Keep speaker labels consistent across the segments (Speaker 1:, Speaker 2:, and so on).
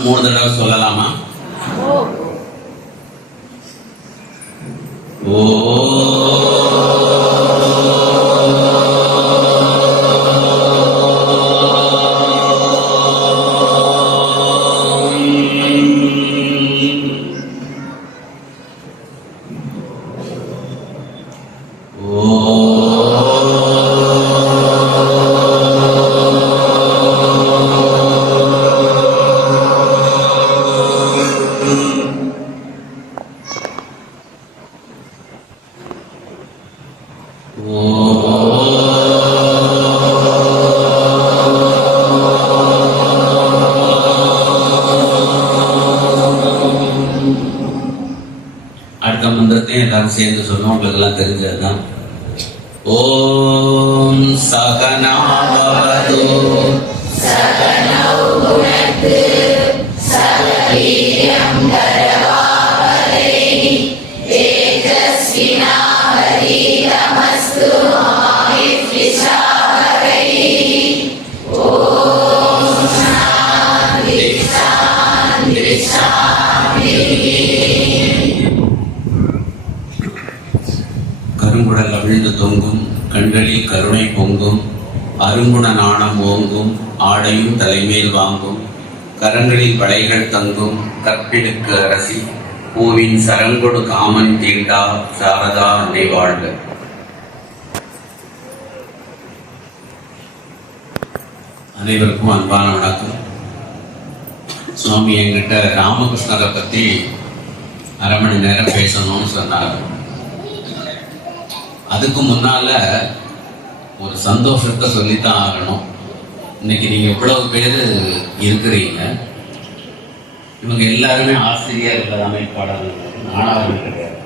Speaker 1: மூணு தடவை சொல்லலாமா? ஓ. மந்திரத்தையும் எல்லாரும் சேர்ந்து சொன்னோம். உங்களுக்கு எல்லாம் தெரிஞ்சதுதான். ஓம் சகனாவது கருங்குடல் அவிழ்ந்து தொங்கும் கண்களில் கருணை பொங்கும் அருங்குண நாணம் ஓங்கும் ஆடையும் தலைமேல் வாங்கும் கரங்களில் வளைகள் தங்கும் கற்பிடுக்கு அரசி பூவின் சரங்கொடு காமன் தீண்டா சாரதா அன்னை வாழ்க. அனைவருக்கும் அன்பான வணக்கம். சுவாமி என்கிட்ட ராமகிருஷ்ணரை பத்தி அரை மணி நேரம் பேசணும்னு சொன்னார். அதுக்கு முன்னால ஒரு சந்தோஷத்தை சொல்லித்தான் ஆகணும். இன்னைக்கு நீங்க இவ்வளவு பேர் இருக்கிறீங்க. இவங்க எல்லாருமே ஆசிரியர்கள் அமைப்பாளர்கள். மாணவர்கள் கிடையாது.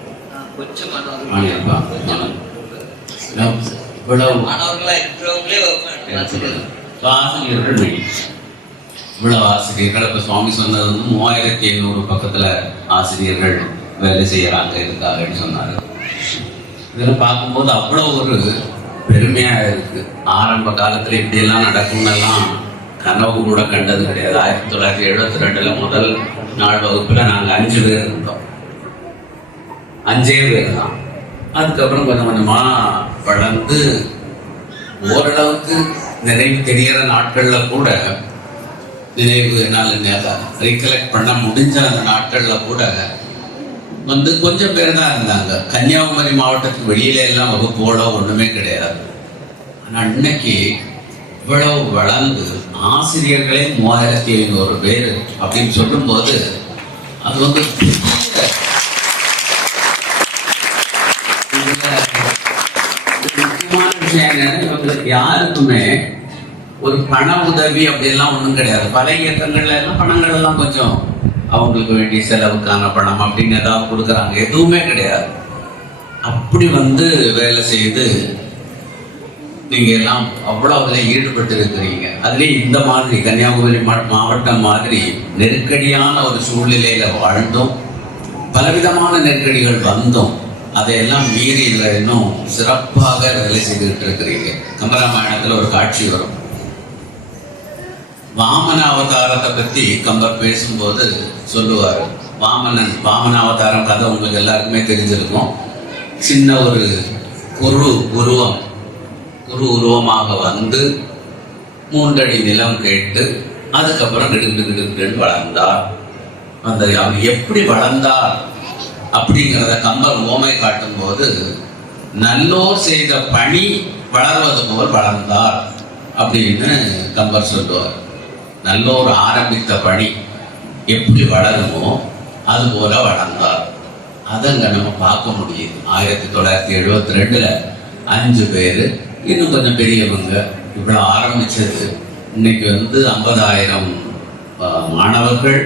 Speaker 1: இவ்வளவு
Speaker 2: மாணவர்களா இருக்கிறவங்களே
Speaker 1: ஆசிரியர்கள் இவ்வளவு ஆசிரியர்கள் இப்ப சுவாமி சொன்னது வந்து மூவாயிரத்தி ஐநூறு பக்கத்துல ஆசிரியர்கள் வேலை செய்யறாங்க இதுக்காக சொன்னாரு இதெல்லாம் பார்க்கும்போது அவ்வளவு ஒரு பெருமையா இருக்கு. ஆரம்ப காலத்துல இப்படியெல்லாம் நடக்கும்னெல்லாம் கனவு கூட கண்டது கிடையாது. ஆயிரத்தி தொள்ளாயிரத்தி எழுபத்தி ரெண்டுல முதல் நாள் வகுப்புல நாங்க அஞ்சு பேர் இருந்தோம். அஞ்சே பேர் தான். அதுக்கப்புறம் கொஞ்சம் கொஞ்சமா வளர்ந்து ஓரளவுக்கு நிறைவு தெரிகிற நாட்கள்ல கூட நினைவு என்னால் ரீகலெக்ட் பண்ண முடிஞ்ச அந்த நாட்கள்ல கூட வந்து கொஞ்சம் பேர் தான் இருந்தாங்க. கன்னியாகுமரி மாவட்டத்துக்கு வெளியில எல்லாம் வகுப்போட ஒண்ணுமே கிடையாது. ஆனா இன்னைக்கு இவ்வளவு வளர்ந்து ஆசிரியர்களே மூவாயிரத்தி ஐநூறு பேர் அப்படின்னு சொல்லும்போது அது வந்து முக்கியமான விஷயம் யாருக்குமே ஒரு பண உதவி அப்படிலாம் ஒண்ணும் கிடையாது. பல இயக்கங்கள்ல எல்லாம் பணங்கள் எல்லாம் கொஞ்சம் அவங்களுக்கு வேண்டிய செலவுக்கான பணம் அப்படின்னு ஏதாவது கொடுக்குறாங்க. எதுவுமே கிடையாது. அப்படி வந்து வேலை செய்து நீங்க எல்லாம் அவ்வளோ அதில் ஈடுபட்டு இருக்கிறீங்க அதுலயும் இந்த மாதிரி கன்னியாகுமரி மா- மாவட்டம் மாதிரி நெருக்கடியான ஒரு சூழ்நிலையில வாழ்ந்தோம். பலவிதமான நெருக்கடிகள் வந்தோம். அதையெல்லாம் மீறி இதுல இன்னும் சிறப்பாக வேலை செய்துகிட்டு இருக்கிறீங்க. கம்பராமாயணத்தில் ஒரு காட்சி வரும். வாமன அவதாரத்தை பத்தி கம்பர் பேசும்போது சொல்லுவார். வாமனன் வாமன அவதாரம் கதை உங்களுக்கு எல்லாருக்குமே தெரிஞ்சிருக்கும். சின்ன ஒரு குரு உருவம் குரு உருவமாக வந்து மூன்றடி நிலம் கேட்டு அதுக்கப்புறம் கிடுகிடு கிடுகிடுன்னு வளர்ந்தார். அந்த அவர் எப்படி வளர்ந்தார் அப்படிங்கிறத கம்பர் ஓமை காட்டும் போது நல்லோர் செய்த பணி வளர்வது போல் வளர்ந்தார் அப்படின்னு கம்பர் சொல்லுவார். நல்லோர் ஆரம்பித்த பணி எப்படி வளருமோ அது போல வளர்ந்தார். அதங்க நம்ம பார்க்க முடியுது. ஆயிரத்தி தொள்ளாயிரத்தி எழுபத்தி ரெண்டுல அஞ்சு பேர் இன்னும் கொஞ்சம் பெரியவங்க. இவ்வளவு ஆரம்பிச்சது. இன்னைக்கு வந்து ஐம்பதாயிரம் மாணவர்கள்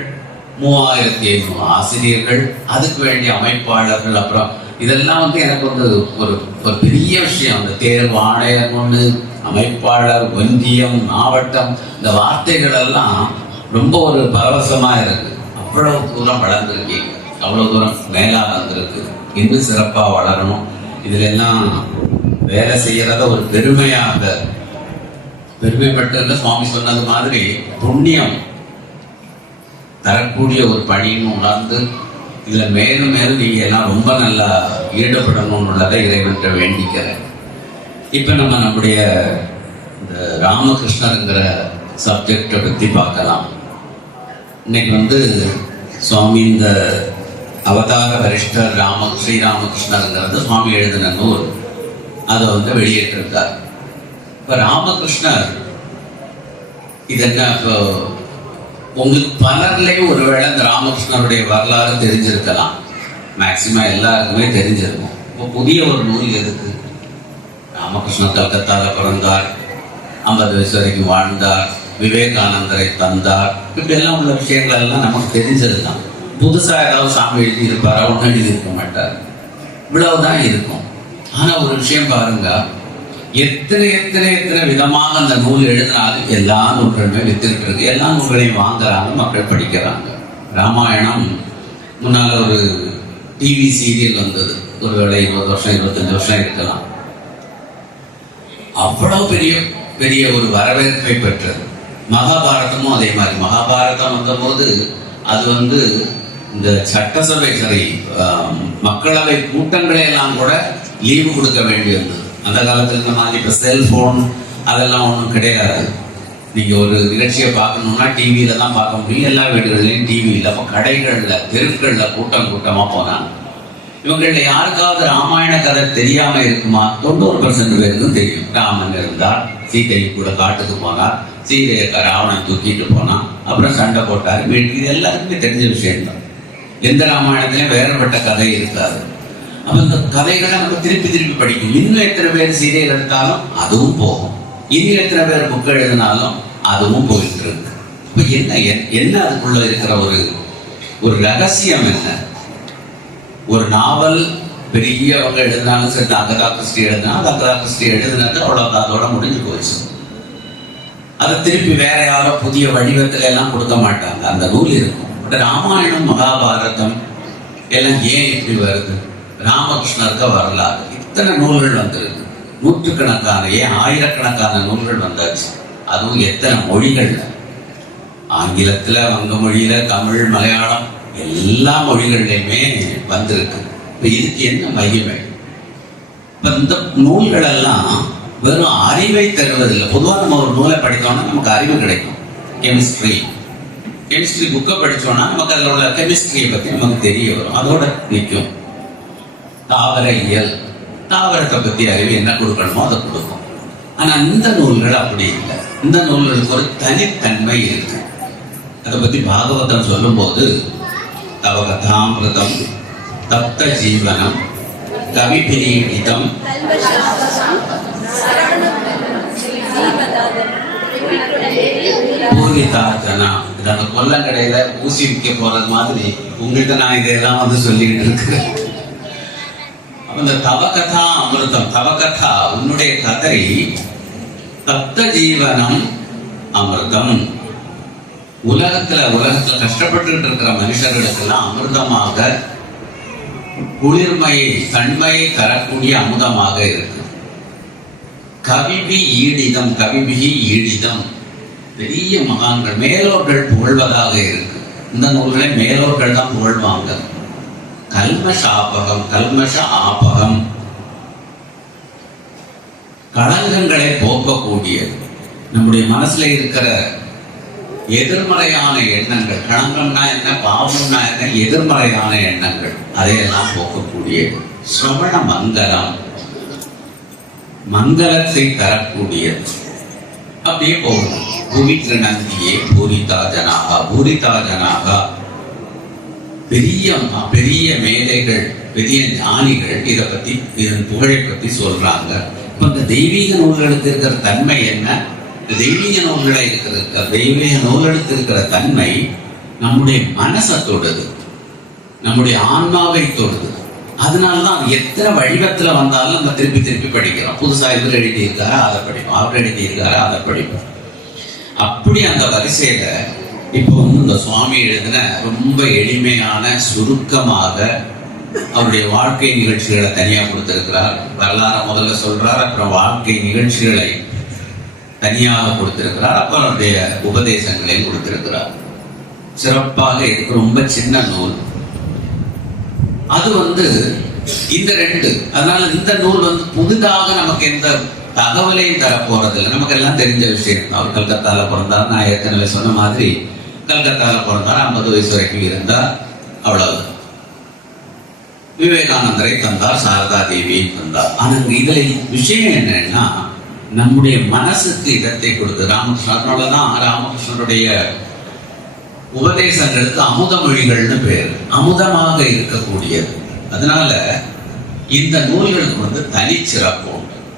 Speaker 1: மூவாயிரத்தி ஐநூறு ஆசிரியர்கள் அதுக்கு வேண்டிய அமைப்பாளர்கள் அப்புறம் இதெல்லாம் வந்து எனக்கு வந்து ஒரு ஒரு பெரிய விஷயம். அந்த தேர்வு ஆணையம் ஒன்று அமைப்பாளர் ஒன்றியம் மாவட்டம் இந்த வார்த்தைகள் எல்லாம் ரொம்ப ஒரு பரவசமா இருக்கு. அவ்வளவு தூரம் வளர்ந்துருக்கீங்க அவ்வளவு தூரம் மேலா வந்திருக்கு இன்னும் சிறப்பா வளரணும். இதுல எல்லாம் வேலை செய்யறத ஒரு பெருமையாக பெருமைப்பட்டு சுவாமி சொன்னது மாதிரி புண்ணியம் தரக்கூடிய ஒரு பணின்னு உணர்ந்து இதில் மேலும் மேலும் நீங்க எல்லாம் ரொம்ப நல்லா ஈடுபடணும்னு உள்ளதை இறைவன்கிட்ட வேண்டிக்கிறேன். இப்போ நம்ம நம்முடைய இந்த ராமகிருஷ்ணருங்கிற சப்ஜெக்டை பற்றி பார்க்கலாம். இன்னைக்கு வந்து சுவாமி இந்த அவதார வரிஷ்டர் ராம ஸ்ரீராமகிருஷ்ணருங்கிறது சுவாமி எழுதின நூல். அதை வந்து வெளியிட்டிருக்கார். இப்போ ராமகிருஷ்ணர் இது என்ன இப்போ உங்களுக்கு பலர்லேயே ஒருவேளை இந்த ராமகிருஷ்ணருடைய வரலாறு தெரிஞ்சிருக்கலாம். மேக்சிமம் எல்லாருக்குமே தெரிஞ்சிருக்கும். இப்போ புதிய ஒரு நூல் எதுக்கு? ராமகிருஷ்ணன் கல்கத்தால பிறந்தார் ஐம்பது வயசு வரைக்கும் வாழ்ந்தார் விவேகானந்தரை தந்தார். இப்படி எல்லாம் உள்ள விஷயங்கள் எல்லாம் நமக்கு தெரிஞ்சதுதான் புதுசாக ஏதாவது சாமி எழுதி இருப்பாரா ஒன்றும் எழுதி இருக்க மாட்டார். இவ்வளவுதான் இருக்கும். ஆனால் ஒரு விஷயம் பாருங்க எத்தனை எத்தனை எத்தனை விதமாக அந்த நூல் எழுதினாலும் எல்லா நூல்களுமே வித்துக்கிட்டு இருக்கு எல்லா நூல்களையும் வாங்குறாங்க மக்கள் படிக்கிறாங்க. ராமாயணம் முன்னால ஒரு டிவி சீரியல் வந்தது. ஒருவேளை இருபது வருஷம் இருபத்தஞ்சு வருஷம் இருக்கலாம். அவ்வளவு பெரிய பெரிய ஒரு வரவேற்பை பெற்றது. மகாபாரதமும் அதே மாதிரி. மகாபாரதம் வந்தபோது அது வந்து இந்த சட்டசபை சரி மக்களவை கூட்டங்களையெல்லாம் கூட லீவு கொடுக்க வேண்டியிருந்தது. அந்த காலத்தில் இந்த மாதிரி இப்போ செல்ஃபோன் அதெல்லாம் ஒன்றும் கிடையாது. நீங்கள் ஒரு நிகழ்ச்சியை பார்க்கணுன்னா டிவியில தான் பார்க்க முடியும். எல்லா வீடுகள்லையும் டிவி இல்லை. அப்போ கடைகளில் தெருக்களில் கூட்டம் கூட்டமாக போனாங்க இவங்களில் யாருக்காவது ராமாயண கதை தெரியாமல் இருக்குமா? தொண்ணூறு பர்சன்ட் பேருக்கும் தெரியும். ராமன் இருந்தார் சீதை கூட காட்டுக்கு போனார். சீதையை ராவணன் தூக்கிட்டு போனான். அப்புறம் சண்டை போட்டார். வீட்டுக்கு இது எல்லாருக்குமே தெரிஞ்ச விஷயம்தான். எந்த ராமாயணத்திலையும் வேறுபட்ட கதை இருக்காது. அப்ப இந்த கதைகளை நம்ம திருப்பி திருப்பி படிக்கும் இன்னும் எத்தனை பேர் சீரியல் எடுத்தாலும் அதுவும் போகும். இன்னும் எத்தனை பேர் புக் எழுதினாலும் அதுவும் போயிட்டு இருக்கு. இப்ப என்ன என்- என்ன அதுக்குள்ள இருக்கிற ஒரு ஒரு ரகசியம் என்ன? ஒரு நாவல் பெரியவங்க எழுதினாலும் சரி அகதா கிறிஸ்டி எழுதினா அகதா கிறிஸ்டி எழுதினது அவ்வளவு அதோட முடிஞ்சு போச்சு. அதை திருப்பி வேற யாரோ புதிய வடிவத்துல எல்லாம் கொடுக்க மாட்டாங்க. அந்த நூல் இருக்கும். பட் ராமாயணம் மகாபாரதம் எல்லாம் ஏன் இப்படி வருது? ராமகிருஷ்ணருக்கு வரலாறு. இத்தனை நூல்கள் வந்திருக்கு. நூற்றுக்கணக்கான ஏன் ஆயிரக்கணக்கான நூல்கள் வந்தாச்சு? அதுவும் எத்தனை மொழிகள்ல? ஆங்கிலத்துல வங்க மொழியில தமிழ் மலையாளம் எல்லா மொழிகள்லையுமே வந்திருக்கு. இப்போ இதுக்கு என்ன மையமே இப்போ இந்த நூல்கள் எல்லாம் வெறும் அறிவை தருவதில்லை. பொதுவாக நம்ம ஒரு நூலை படித்தோம்னா நமக்கு அறிவு கிடைக்கும். கெமிஸ்ட்ரி. கெமிஸ்ட்ரி புக்கை படித்தோம்னா நமக்கு அதில் உள்ள கெமிஸ்ட்ரியை பற்றி நமக்கு தெரிய வரும். அதோட நிற்கும். தாவர இயல் தாவரத்தை பத்தி அறிவு என்ன கொடுக்கணுமோ அதை கொடுக்கும். ஆனா இந்த நூல்கள் அப்படி இல்லை. இந்த நூல்களுக்கு ஒரு தனித்தன்மை இருக்கு. அதை பத்தி பாகவதம் சொல்லும்போது தவ கதாமிருதம் தப்த ஜீவனம் கவிபிரீடிதம் பூரிதார்த்தனா. இது அந்த கொல்லங்கடையில ஊசி விற்க போறது மாதிரி. உங்கள்கிட்ட நான் இதெல்லாம் வந்து சொல்லிட்டு இருக்கிறேன். அந்த தவ தவகதா அமிர்தம் தவகதா உன்னுடைய கதை தப்த ஜீவனம் அமிர்தம். உலகத்துல உலகத்துல கஷ்டப்பட்டு இருக்கிற மனுஷர்களுக்கெல்லாம் அமிர்தமாக குளிர்மையை தன்மையை தரக்கூடிய அமுதமாக இருக்கு. கவிபி ஈடிதம் கவிபிகி ஈடிதம். பெரிய மகான்கள் மேலோர்கள் புகழ்வதாக இருக்கு. இந்த நூல்களை மேலோர்கள் தான் புகழ்வாங்க. கல்மஷ ஆபகம் கல்மஷ ஆபகம். களங்கங்களை போக்கக்கூடியது. நம்முடைய மனசுல இருக்கிற எதிர்மறையான எண்ணங்கள் களங்கம்னா என்ன பாவம்னா என்ன எதிர்மறையான எண்ணங்கள் அதையெல்லாம் போக்கக்கூடியது. சிரவண மங்கலம் மங்களத்தை தரக்கூடியது. அப்படியே போகணும். புவி திருநந்தியே பூரிதா ஜனாகா பூரிதா ஜனாகா. பெரிய பெரிய மேதைகள் பெரிய ஞானிகள் இதை பத்தி இதன் புகழை பத்தி சொல்றாங்க. இப்ப இந்த தெய்வீக நூல்களுக்கு இருக்கிற தன்மை என்ன? இந்த தெய்வீக நூல்களை இருக்கிற தெய்வீக நூல்களுக்கு இருக்கிற தன்மை நம்முடைய மனசை தொடுது. நம்முடைய ஆன்மாவை தொடுது. அதனாலதான் எத்தனை வடிவத்துல வந்தாலும் நம்ம திருப்பி திருப்பி படிக்கிறோம். புதுசா இவர் எழுதியிருக்காரா? அதை படிப்போம். அவர் எழுதியிருக்காரா? அதை படிப்போம். அப்படி அந்த வரிசையில இப்போ இந்த சுவாமி எழுதின ரொம்ப எளிமையான சுருக்கமாக அவருடைய வாழ்க்கை நிகழ்ச்சிகளை தனியா கொடுத்திருக்கிறார். வரலாறு முதல்ல சொல்றார் அப்புறம் வாழ்க்கை நிகழ்ச்சிகளை தனியாக கொடுத்திருக்கிறார் அப்புறம் அவருடைய உபதேசங்களையும் கொடுத்திருக்கிறார். சிறப்பாக இருக்கு. ரொம்ப சின்ன நூல். அது வந்து இந்த ரெண்டு. அதனால இந்த நூல் வந்து புதிதாக நமக்கு எந்த தகவலையும் தர நமக்கு எல்லாம் தெரிஞ்ச விஷயம். அவர் கல்கத்தால பிறந்தார். நான் ஏற்கனவே சொன்ன மாதிரி கல்கத்தால பிறந்தார். ஐம்பது வயசு வரைக்கும் இருந்தார். அவ்வளவு விவேகானந்தரை தந்தார் சாரதா தேவியை தந்தார் ஆனால் இதுல விஷயம் என்னன்னா நம்முடைய மனசுக்கு இடத்தை கொடுத்து ராமகிருஷ்ணன் தான் ராமகிருஷ்ணனுடைய உபதேசங்களுக்கு அமுத மொழிகள்னு பேர். அமுதமாக இருக்கக்கூடியது. அதனால இந்த நூல்களுக்கு வந்து தனிச்சிறப்பு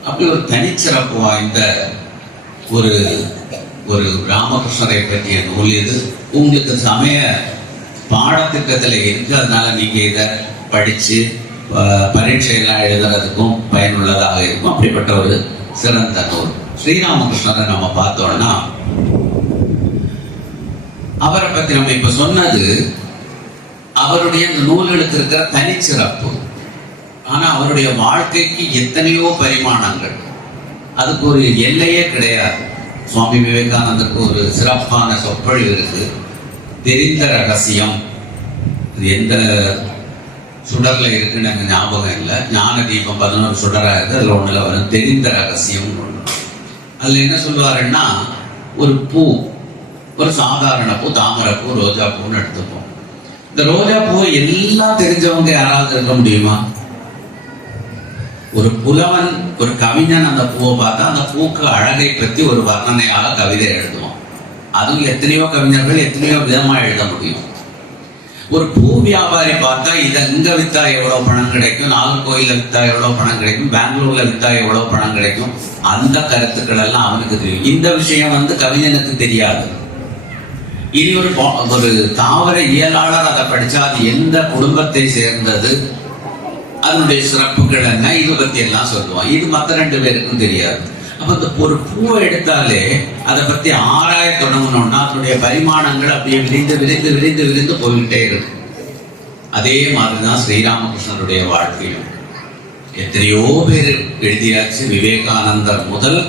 Speaker 1: அப்படி ஒரு தனிச்சிறப்பு வாய்ந்த ஒரு ஒரு ராமகிருஷ்ணரை பற்றிய நூல் இது. உங்களுக்கு சமய பாடத்திட்டத்தில் இருக்கு அதனால நீங்க இதை படிச்சு பரீட்சையெல்லாம் எழுதுறதுக்கும் பயனுள்ளதாக இருக்கும். அப்படிப்பட்ட ஒரு சிறந்த நூல். ஸ்ரீராமகிருஷ்ணரை நம்ம பார்த்தோம்னா அவரை பத்தி நம்ம இப்ப சொன்னது அவருடைய இந்த நூல்களுக்கு இருக்கிற தனிச்சிறப்பு. ஆனா அவருடைய வாழ்க்கைக்கு எத்தனையோ பரிமாணங்கள். அதுக்கு ஒரு எல்லையே கிடையாது. சுவாமி விவேகானந்தருக்கு ஒரு சிறப்பான சொற்பொழிவு இருக்கு. தெரிந்த ரகசியம். இது எந்த சுடரில் இருக்குன்னு எனக்கு ஞாபகம் இல்லை. ஞான தீபம் பதினோரு சுடராக இருக்குது அதில் ஒன்றில் வரும். தெரிந்த ரகசியம் ஒன்று அதில் என்ன சொல்லுவாருன்னா ஒரு பூ ஒரு சாதாரண பூ தாமரை பூ ரோஜா பூன்னு எடுத்துப்போம். இந்த ரோஜா பூவை எல்லாம் தெரிஞ்சவங்க யாராவது இருக்க முடியுமா? ஒரு புலவன் ஒரு கவிஞன் அந்த பூவை பார்த்தா அந்த பூக்கு அழகை பற்றி ஒரு வர்ணனையாக கவிதை எழுதுவான். அதுவும் எத்தனையோ கவிஞர்கள் எத்தனையோ விதமா எழுத முடியும். ஒரு பூ வியாபாரி பார்த்தா இதை இங்க வித்தா எவ்வளவு பணம் கிடைக்கும்? நாகர்கோயிலில் வித்தா எவ்வளவு பணம் கிடைக்கும்? பெங்களூர்ல வித்தா எவ்வளவு பணம் கிடைக்கும்? அந்த கருத்துக்கள் எல்லாம் அவனுக்கு தெரியும். இந்த விஷயம் வந்து கவிஞனுக்கு தெரியாது. இனி ஒரு ஒரு தாவர இயலாளர் அதை படிச்சா அது எந்த குடும்பத்தை சேர்ந்தது? அதனுடைய சிறப்புகள் என்ன? இது பத்தி எல்லாம் சொல்லுவான் இது மத்த ரெண்டு பேருக்கும் தெரியாது. அப்ப இந்த ஒரு பூவை எடுத்தாலே அதை பத்தி ஆராய தொடங்கணும்னா அதனுடைய பரிமாணங்கள் அப்படியே விரிந்து விரிந்து விரிந்து விரிந்து போய்கிட்டே இருக்கும். அதே மாதிரிதான் ஸ்ரீராமகிருஷ்ணருடைய வாழ்க்கையும். எத்தனையோ பேர் எழுதியாச்சு. விவேகானந்தர் முதல்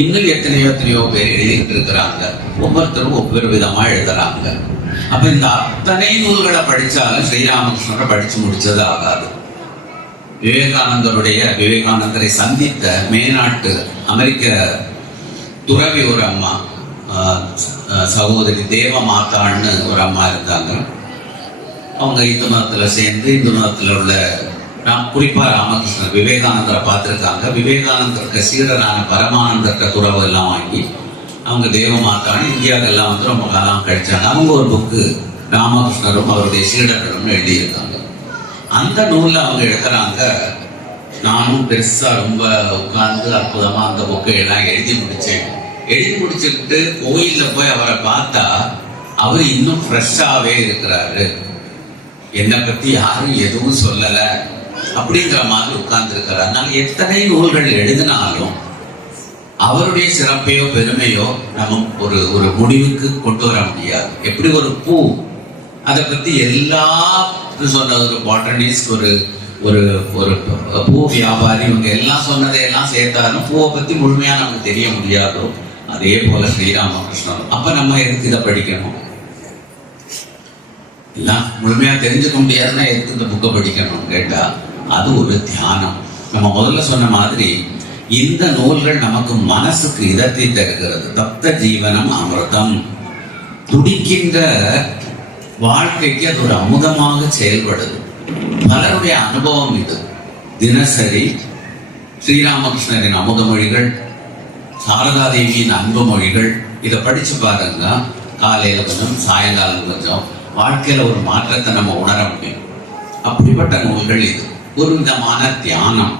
Speaker 1: இன்னும் எத்தனையோ எத்தனையோ பேர் எழுதிட்டு இருக்கிறாங்க ஒவ்வொருத்தரும் ஒவ்வொரு விதமா எழுதுறாங்க. அப்ப இந்த அத்தனை நூல்களை படிச்சாலும் ஸ்ரீராமகிருஷ்ணரை படிச்சு முடிச்சது ஆகாது. விவேகானந்தருடைய விவேகானந்தரை சந்தித்த மேநாட்டு அமெரிக்க துறவி ஒரு அம்மா சகோதரி தேவ மாதான்னு ஒரு அம்மா இருந்தாங்க. அவங்க இந்து மதத்தில் சேர்ந்து இந்து மதத்தில் உள்ள ராம் குறிப்பாக ராமகிருஷ்ணர் விவேகானந்தரை பார்த்துருக்காங்க. விவேகானந்தருக்கு சீடரான பரமானந்தர்கிட்ட துறவு எல்லாம் வாங்கி அவங்க தேவ மாதான்னு இந்தியாவுக்கெல்லாம் வந்து ரொம்ப காலம் கழிச்சாங்க. அவங்க ஒரு புக்கு ராமகிருஷ்ணரும் அவருடைய சீடர்களும் எழுதியிருக்காங்க. அந்த நூலில் அவங்க எழுதுறாங்க நானும் பெருசா ரொம்ப உட்கார்ந்து அற்புதமா அந்த புக்கை எல்லாம் எழுதி முடிச்சேன். எழுதி முடிச்சுட்டு கோயிலில் போய் அவரை பார்த்தா அவர் இன்னும் ஃப்ரெஷ்ஷாகவே இருக்கிறாரு. என்னை பற்றி யாரும் எதுவும் சொல்லலை அப்படிங்கிற மாதிரி உட்கார்ந்துருக்கிறார் இருக்கிறார் எத்தனை நூல்கள் எழுதினாலும் அவருடைய சிறப்பையோ பெருமையோ நம்ம ஒரு ஒரு முடிவுக்கு கொண்டு வர முடியாது. எப்படி ஒரு பூ அதை பத்தி எல்லா சொன்ன ஒரு பாட்டனிஸ்ட் ஒரு ஒரு ஒரு பூ வியாபாரி இவங்க எல்லாம் சொன்னதை எல்லாம் சேர்த்தாலும் பூவை பத்தி முழுமையா நமக்கு தெரிய முடியாதோ அதே போல ஸ்ரீராமகிருஷ்ணன் அப்ப நம்ம எதுக்கு இதை படிக்கணும்? எல்லாம் முழுமையா தெரிஞ்சுக்க முடியாதுன்னா எதுக்கு இந்த புக்கை படிக்கணும் கேட்டா அது ஒரு தியானம். நம்ம முதல்ல சொன்ன மாதிரி இந்த நூல்கள் நமக்கு மனசுக்கு இதத்தை தருகிறது. தப்த ஜீவனம் அமிர்தம். துடிக்கின்ற வாழ்க்கைக்கு அது ஒரு அமுதமாக செயல்படுது. பலருடைய அனுபவம் இது. தினசரி ஸ்ரீராமகிருஷ்ணரின் அமுத மொழிகள் சாரதா தேவியின் அன்பு மொழிகள் இதை படிச்சு பாருங்க. காலையில கொஞ்சம் சாயங்காலம் கொஞ்சம். வாழ்க்கையில ஒரு மாற்றத்தை நம்ம உணர முடியும். அப்படிப்பட்ட நூல்கள் இது. ஒரு விதமான தியானம்.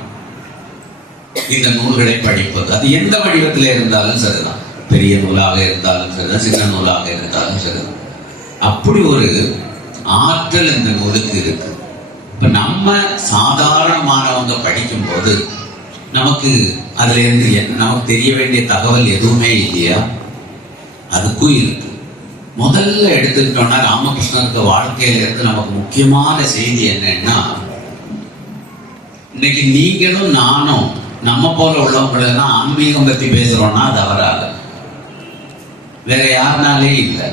Speaker 1: இந்த நூல்களை படிப்பது. அது எந்த வடிவத்தில் இருந்தாலும் சரிதான். பெரிய நூலாக இருந்தாலும் சரிதான் சின்ன நூலாக இருந்தாலும் சரிதான். அப்படி ஒரு ஆற்றல் இந்த நூலுக்கு இருக்கு. இப்ப நம்ம சாதாரணமானவங்க படிக்கும்போது நமக்கு அதுல இருந்து நமக்கு தெரிய வேண்டிய தகவல் எதுவுமே இல்லையா? அதுக்கும் இருக்கு முதல்ல எடுத்துக்கிட்டோம்னா ராமகிருஷ்ணருக்கு வாழ்க்கையில இருந்து நமக்கு முக்கியமான செய்தி என்னன்னா இன்னைக்கு நீங்களும் நானும் நம்ம போல உள்ளவங்களெல்லாம் ஆன்மீகம் பத்தி பேசுறோம்னா அது அவரால. வேற யாருனாலே இல்லை.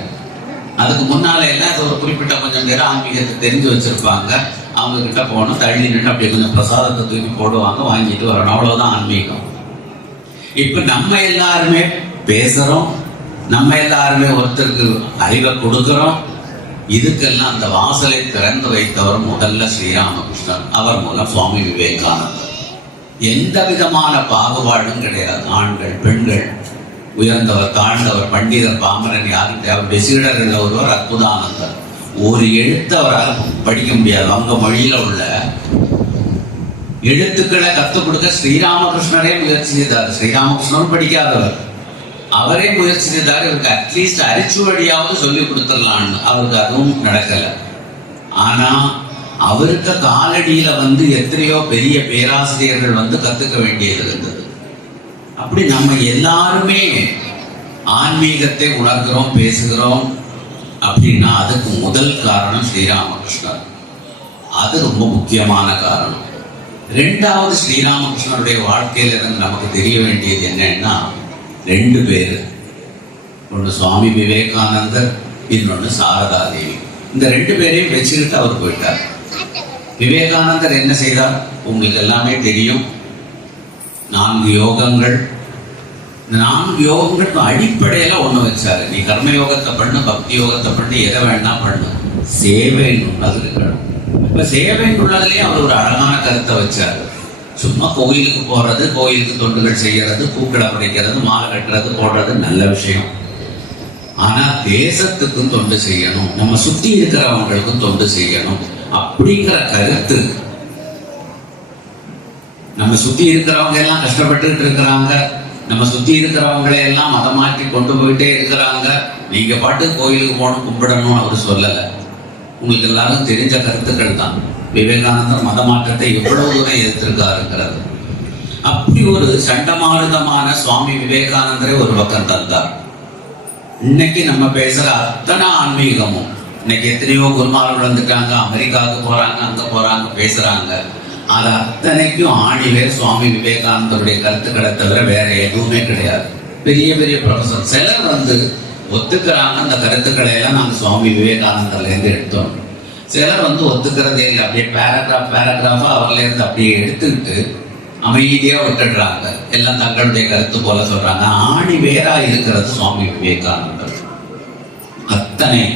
Speaker 1: அதுக்கு முன்னால எல்லாம் ஒரு குறிப்பிட்ட கொஞ்சம் பேர் ஆன்மீகத்தை தெரிஞ்சு வச்சிருப்பாங்க. அவங்க கிட்ட போகணும் தள்ளி நின்று அப்படியே கொஞ்சம் பிரசாதத்தை தூக்கி போடுவாங்க வாங்கிட்டு வரணும். அவ்வளவுதான் ஆன்மீகம். இப்ப நம்ம எல்லாருமே பேசுறோம் நம்ம எல்லாருமே ஒருத்தருக்கு அறிவை கொடுக்கிறோம். இதுக்கெல்லாம் அந்த வாசலை திறந்து வைத்தவர் முதல்ல ஸ்ரீராமகிருஷ்ணன் அவர் மூலம் சுவாமி விவேகானந்தர். எந்த விதமான பாகுபாடும் கிடையாது. ஆண்கள் பெண்கள் உயர்ந்தவர் தாழ்ந்தவர் பண்டிதர் பாமரன் யாரும் அவருடைய சீடர்கள் ஒருவர் அற்புதானந்தர். ஒரு எழுத்து அவரால் படிக்க முடியாது. அவங்க மொழியில உள்ள எழுத்துக்களை கத்துக் கொடுக்க ஸ்ரீராமகிருஷ்ணரே முயற்சி செய்தார். ஸ்ரீராமகிருஷ்ணரும் படிக்காதவர். அவரே முயற்சி செய்தார். இவருக்கு அட்லீஸ்ட் அரிச்சுவடியாவது சொல்லி கொடுத்துடலான்னு. அவருக்கு அதுவும் நடக்கல. ஆனா அவருக்கு காலடியில வந்து எத்தனையோ பெரிய பேராசிரியர்கள் வந்து கத்துக்க வேண்டியது இருந்தது அப்படி நம்ம எல்லாருமே ஆன்மீகத்தை உணர்கிறோம் பேசுகிறோம் அப்படின்னா அதுக்கு முதல் காரணம் ஸ்ரீராமகிருஷ்ணர். அது ரொம்ப முக்கியமான காரணம். ரெண்டாவது ஸ்ரீராமகிருஷ்ணருடைய வாழ்க்கையில இருந்து நமக்கு தெரிய வேண்டியது என்னன்னா ரெண்டு பேர். ஒன்று சுவாமி விவேகானந்தர் இன்னொன்று சாரதா தேவி இந்த ரெண்டு பேரையும் வச்சுக்கிட்டு அவர் போயிட்டார். விவேகானந்தர் என்ன செய்தார்? உங்களுக்கு எல்லாமே தெரியும். நான்கு யோகங்கள். இந்த நான்கு யோகங்கள் அடிப்படையில ஒண்ணு வச்சாரு. நீ கர்ம யோகத்தை பண்ணு பக்தி யோகத்தை பண்ணு எதை வேணா பண்ணு. சேவைன்னு உள்ளது இருக்கணும் இப்ப சேவைன்னு உள்ளதுலயே அவர் ஒரு அழகான கருத்தை வச்சாரு. சும்மா கோயிலுக்கு போறது கோயிலுக்கு தொண்டுகள் செய்யறது பூக்களை படைக்கிறது மாலை கட்டுறது போடுறது நல்ல விஷயம். ஆனா தேசத்துக்கும் தொண்டு செய்யணும். நம்ம சுத்தி இருக்கிறவங்களுக்கும் தொண்டு செய்யணும். அப்படிங்கிற கருத்து நம்ம சுத்தி இருக்கிறவங்க எல்லாம் கஷ்டப்பட்டுட்டு இருக்கிறாங்க. நம்ம சுத்தி இருக்கிறவங்களை எல்லாம் மதம் மாற்றி கொண்டு போயிட்டே இருக்கிறாங்க. நீங்க பாட்டு கோயிலுக்கு போகணும் கும்பிடணும் அவர் சொல்லல. உங்களுக்கு எல்லாரும் தெரிஞ்ச கருத்துக்கள் தான். விவேகானந்தர் மத மாற்றத்தை எவ்வளவு தூரம் எதிர்த்திருக்காருங்கிறது. அப்படி ஒரு சண்டமாருதமான சுவாமி விவேகானந்தரை ஒரு பக்கம் தந்தார். இன்னைக்கு நம்ம பேசுற அத்தனை ஆன்மீகமும் இன்னைக்கு எத்தனையோ குருமார்கள் வந்துட்டாங்க அமெரிக்காவுக்கு போறாங்க அங்க போறாங்க பேசுறாங்க. அது அத்தனைக்கும் ஆணிவேர் சுவாமி விவேகானந்தருடைய கருத்துக்களை தவிர வேற எதுவுமே கிடையாது. பெரிய பெரிய ப்ரொஃபசர் சிலர் வந்து ஒத்துக்கிறாங்க அந்த கருத்துக்களை எல்லாம் நாங்கள் சுவாமி விவேகானந்தர்லேருந்து எடுத்தோம். சிலர் வந்து ஒத்துக்கிறதே இல்லை. அப்படியே பேராகிராஃப் பேராகிராஃபாக அவர்லேருந்து அப்படியே எடுத்துக்கிட்டு அமைதியாக விட்டுடுறாங்க. எல்லாம் தங்களுடைய கருத்து போல சொல்றாங்க. ஆணி வேறா இருக்கிறது சுவாமி விவேகானந்தர். அத்தனை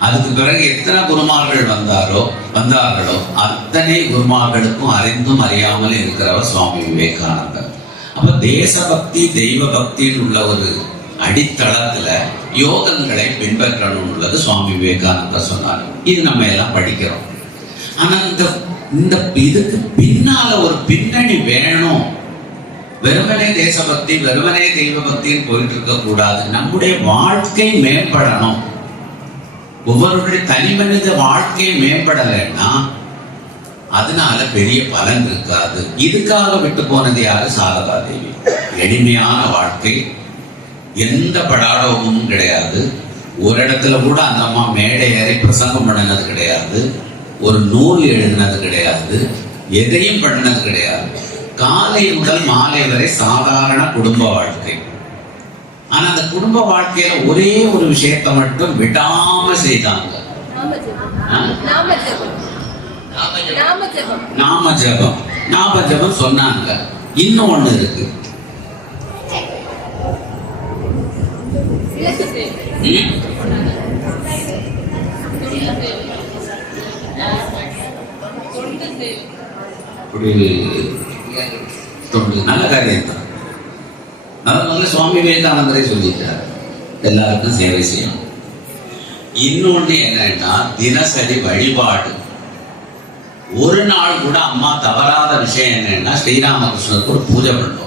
Speaker 1: அதுக்கு பிறகு எத்தனை குருமார்கள் வந்தாரோ வந்தார்களோ அத்தனை குருமார்களுக்கும் அறிந்தும் அறியாமல் இருக்கிறவர் சுவாமி விவேகானந்தர். அப்ப தேசபக்தி தெய்வ பக்தின்னு உள்ள ஒரு அடித்தளத்துல யோகங்களை பின்பற்றணும் உள்ளது சுவாமி விவேகானந்தர் சொன்னார். இது நம்ம எல்லாம் படிக்கிறோம். ஆனா இந்த இந்த இதுக்கு பின்னால ஒரு பின்னணி வேணும். வெறுமனே தேசபக்தி வெறுமனே தெய்வ பக்தின்னு போயிட்டு இருக்க கூடாது நம்முடைய வாழ்க்கை மேம்படணும். ஒவ்வொருடைய தனி மனித வாழ்க்கையை மேம்படலைன்னா அதனால பெரிய பலன் இருக்காது. இதுக்காக விட்டு போனது யாரு? சாரதா தேவி. எளிமையான வாழ்க்கை. எந்த படாடமும் கிடையாது. ஒரு இடத்துல கூட அந்த அம்மா மேடை ஏறி பிரசங்கம் பண்ணினது கிடையாது. ஒரு நூல் எழுதினது கிடையாது. எதையும் பண்ணினது கிடையாது. காலை முதல் மாலை வரை சாதாரண குடும்ப வாழ்க்கை. ஆனா அந்த குடும்ப வாழ்க்கையில ஒரே ஒரு விஷயத்தை மட்டும் விடாம செய்தாங்க. நாம ஜெபம். நாம ஜெபம். சொன்னாங்க. இன்னும் ஒண்ணு இருக்கு. நல்ல காரியம் தான். அதான் முதல்ல சுவாமி விவேகானந்தரே சொல்லிட்டார் எல்லாருக்கும் சேவை செய்யணும். இன்னொன்று என்னன்னா தினசரி வழிபாடு. ஒரு நாள் கூட அம்மா தவறாத விஷயம் என்னன்னா ஸ்ரீராமகிருஷ்ணருக்கு ஒரு பூஜை பண்ணுவோம்.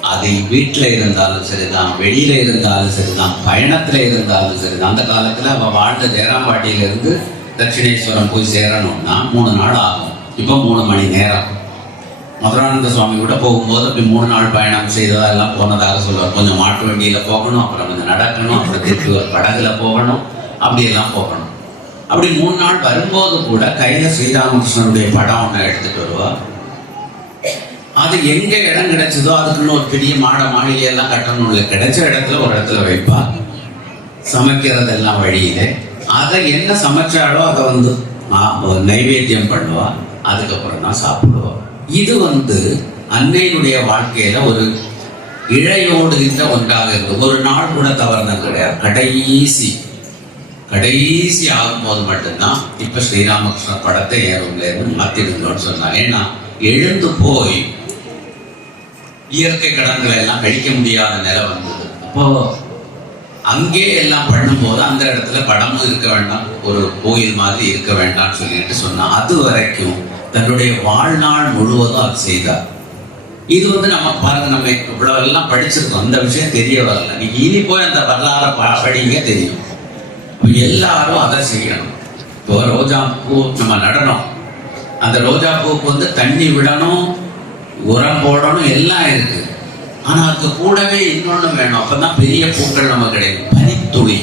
Speaker 1: அது வீட்டில் இருந்தாலும் சரிதான் வெளியில இருந்தாலும் சரிதான் பயணத்துல இருந்தாலும் சரிதான். அந்த காலத்துல அவ வாழ்ந்த ஜெயராம்பாட்டியில இருந்து தட்சிணேஸ்வரம் போய் சேரணும்னா மூணு நாள் ஆகும். இப்போ மூணு மணி நேரம். மதுரானந்த சுவாமி கூட போகும்போது அப்படி மூணு நாள் பயணம் செய்ததெல்லாம் போனதாக சொல்லுவார். கொஞ்சம் மாட்டு வண்டியில் போகணும் அப்புறம் கொஞ்சம் நடக்கணும் அப்புறம் திருப்பி ஒரு படகுல போகணும் அப்படி எல்லாம் போகணும். அப்படி மூணு நாள் வரும்போது கூட கையில ஸ்ரீராமகிருஷ்ணனுடைய படம் ஒன்று எடுத்துட்டு வருவார். அது எங்க இடம் கிடைச்சதோ அதுக்குன்னு ஒரு பெரிய மாட மாளிகை எல்லாம் கட்டணும் இல்லை. கிடைச்ச இடத்துல ஒரு இடத்துல வைப்பா. சமைக்கிறதெல்லாம் வழியிலே. அதை என்ன சமைச்சாலோ அதை வந்து நைவேத்தியம் பண்ணுவா. அதுக்கப்புறம் தான் சாப்பிடுவா. இது வந்து அன்னையினுடைய வாழ்க்கையில ஒரு இழையோடு இருந்த ஒன்றாக இருக்கும் ஒரு நாள் கூட தவறுதான் கிடையாது. கடைசி கடைசி ஆகும்போது மட்டும்தான் இப்ப ஸ்ரீராமகிருஷ்ண படத்தை என் ரூம்ல இருந்து மாத்திடுங்கன்னு சொன்னாங்க. ஏன்னா எழுந்து போய் இயற்கை கடன்களை எல்லாம் கழிக்க முடியாத நிலை வந்தது. அப்போ அங்கே எல்லாம் பண்ணும்போது அந்த இடத்துல படமும் இருக்க வேண்டாம் ஒரு கோயில் மாதிரி இருக்க வேண்டாம்னு சொல்லிட்டு சொன்னா. அது வரைக்கும் தன்னுடைய வாழ்நாள் முழுவதும் அது செய்தார். இது வந்து நம்ம பாருங்க நம்ம இவ்வளவு எல்லாம் படிச்சிருக்கோம். அந்த விஷயம் தெரிய வரல. நீங்க இனி போய் அந்த வரலாறு ப- படிங்க தெரியும். எல்லாரும் அதை செய்யணும். இப்போ ரோஜா பூ நம்ம நடனம் அந்த ரோஜா பூவுக்கு வந்து தண்ணி விடணும் உரம் போடணும் எல்லாம் இருக்கு. ஆனா அதுக்கு கூடவே இன்னொன்னு வேணும். அப்பதான் பெரிய பூக்கள் நமக்கு கிடைக்கும். பனித்துளி.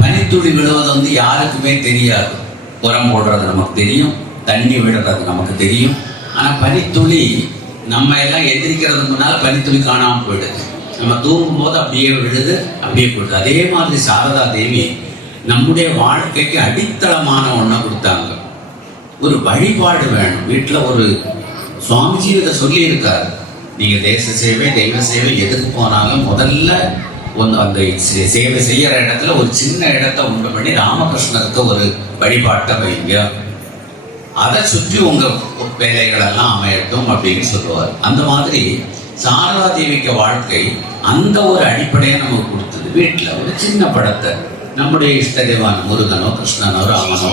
Speaker 1: பனித்துளி விழுவது வந்து யாருக்குமே தெரியாது. உரம் போடுறது நமக்கு தெரியும். தண்ணி விடுறது நமக்கு தெரியும். ஆனா பனித்துளி நம்ம எல்லாம் எந்திரிக்கிறதுக்கு முன்னால் பனித்துளி காணாமல் போயிடுது. நம்ம தூங்கும் போது அப்படியே விழுது அப்படியே போயிடுது. அதே மாதிரி சாரதா தேவி நம்முடைய வாழ்க்கைக்கு அடித்தளமான ஒன்றை கொடுத்தாங்க. ஒரு வழிபாடு வேணும். வீட்டில் ஒரு சுவாமிஜி இதை சொல்லியிருக்கார். நீங்கள் தேச சேவை தெய்வ சேவை எதுக்கு போனாலும் முதல்ல ஒன்று அந்த சே- சேவை செய்கிற இடத்துல ஒரு சின்ன இடத்த உண்டு பண்ணி ராமகிருஷ்ணருக்கு ஒரு வழிபாட்டை வைங்க. அதை சுற்றி உங்க வேலைகள் எல்லாம் அமையட்டும் அப்படின்னு சொல்லுவார். அந்த மாதிரி சாரதா தேவிக்கு வாழ்க்கை அந்த ஒரு அடிப்படையை நமக்கு கொடுத்தது. வீட்டில் ஒரு சின்ன படத்தை நம்முடைய இஷ்ட முருகனோ கிருஷ்ணனோ ராமனோ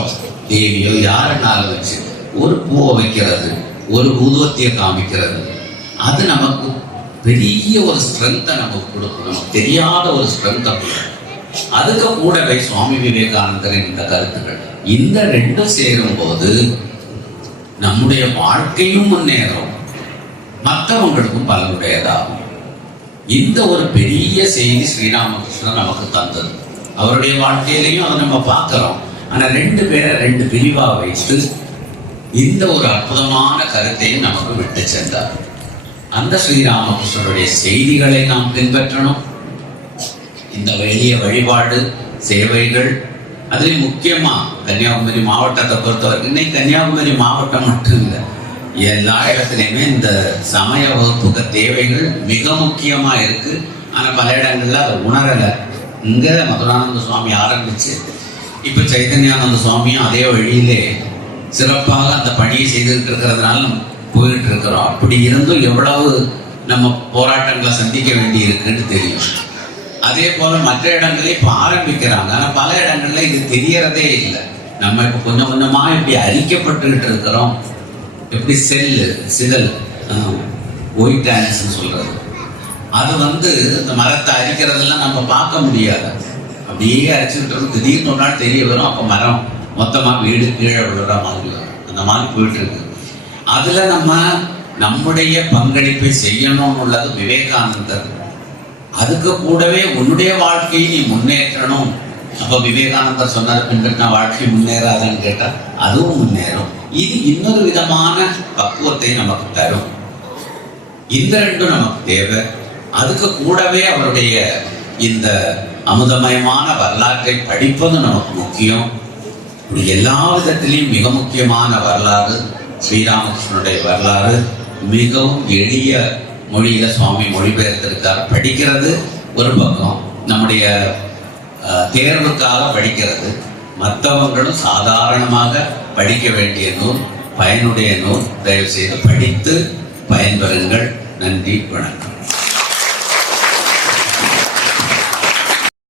Speaker 1: தேவியோ யாருனாலும் வச்சு ஒரு பூவை வைக்கிறது ஒரு ஊதுவத்தியை காமிக்கிறது. அது நமக்கு பெரிய ஒரு ஸ்ட்ரென்த்தை நமக்கு கொடுக்கும். நமக்கு தெரியாத ஒரு ஸ்ட்ரென்த்தை கொடுக்கும். அதுக்கு கூடவே சுவாமி விவேகானந்தரின் இந்த கருத்துக்கள். இந்த ரெண்டும் சேரும் போது நம்முடைய வாழ்க்கையும் முன்னேறும். மற்றவங்களுக்கும் பலனுடையதாகும். இந்த ஒரு பெரிய செய்தி ஸ்ரீராமகிருஷ்ணன் நமக்கு தந்தது. அவருடைய வாழ்க்கையிலையும் அதை நம்ம பார்க்கிறோம். ஆனா ரெண்டு பேரை ரெண்டு பிரிவா வைத்து இந்த ஒரு அற்புதமான கருத்தையும் நமக்கு விட்டு சென்றார். அந்த ஸ்ரீராமகிருஷ்ணருடைய செய்திகளை நாம் பின்பற்றணும். இந்த எளிய வழிபாடு சேவைகள் அதுலேயும் முக்கியமாக கன்னியாகுமரி மாவட்டத்தை பொறுத்தவரைக்கும் இன்னைக்கு கன்னியாகுமரி மாவட்டம் மட்டும் இல்லை எல்லா இடத்துலையுமே இந்த சமய வகுப்புக தேவைகள் மிக முக்கியமாக இருக்குது ஆனால் பல இடங்களில் அதை உணரலை. இங்கே மதுரானந்த சுவாமி ஆரம்பித்து இப்போ சைதன்யானந்த சுவாமியும் அதே வழியிலே சிறப்பாக அந்த பணியை செய்துட்டு இருக்கிறதுனால போயிட்டு இருக்கிறோம். அப்படி இருந்தும் எவ்வளவு நம்ம போராட்டங்களை சந்திக்க வேண்டி இருக்குன்னு தெரியும். அதே போல மற்ற இடங்களே இப்ப ஆரம்பிக்கிறாங்க. ஆனா பல இடங்கள்ல இது தெரியறதே இல்லை. நம்ம இப்ப கொஞ்சம் கொஞ்சமா இப்படி அழிக்கப்பட்டுக்கிட்டு இருக்கிறோம். எப்படி செல்லு சிதல் ஒயிட் டான்ஸ்னு சொல்றது. அது வந்து இந்த மரத்தை அரிக்கிறதெல்லாம் நம்ம பார்க்க முடியாது. அப்படியே அரிச்சுக்கிட்டு இருக்கும் திடீர்னு ஒரு நாள் தெரிய வரும் அப்போ மரம் மொத்தமாக வீடு கீழே விழுற மாதிரி அந்த மாதிரி போயிட்டு இருக்கு. அதில் நம்ம நம்முடைய பங்களிப்பை செய்யணும்னு உள்ளது விவேகானந்தர். அதுக்கு கூடவே உன்னுடைய வாழ்க்கையை நீ முன்னேற்றணும். அப்ப விவேகானந்தர் சொன்னார் பின்பற்றின வாழ்க்கை முன்னேறாதுன்னு கேட்டா அதுவும் முன்னேறும். இது இன்னொரு விதமான பக்குவத்தை நமக்கு தரும். இந்த ரெண்டும் நமக்கு தேவை. அதுக்கு கூடவே அவருடைய இந்த அமுதமயமான வரலாற்றை படிப்பது நமக்கு முக்கியம். இப்படி எல்லா விதத்திலையும் மிக முக்கியமான வரலாறு ஸ்ரீராமகிருஷ்ணனுடைய வரலாறு மிகவும் எளிய மொழியில சுவாமி மொழிபெயர்த்திருக்கார். படிக்கிறது ஒரு பக்கம். நம்முடைய தேர்வுக்காக படிக்கிறது. மற்றவங்களும் சாதாரணமாக படிக்க வேண்டிய நூல் பயனுடைய நூல் தயவு செய்து படித்து பயன்பெறுங்கள். நன்றி வணக்கம்.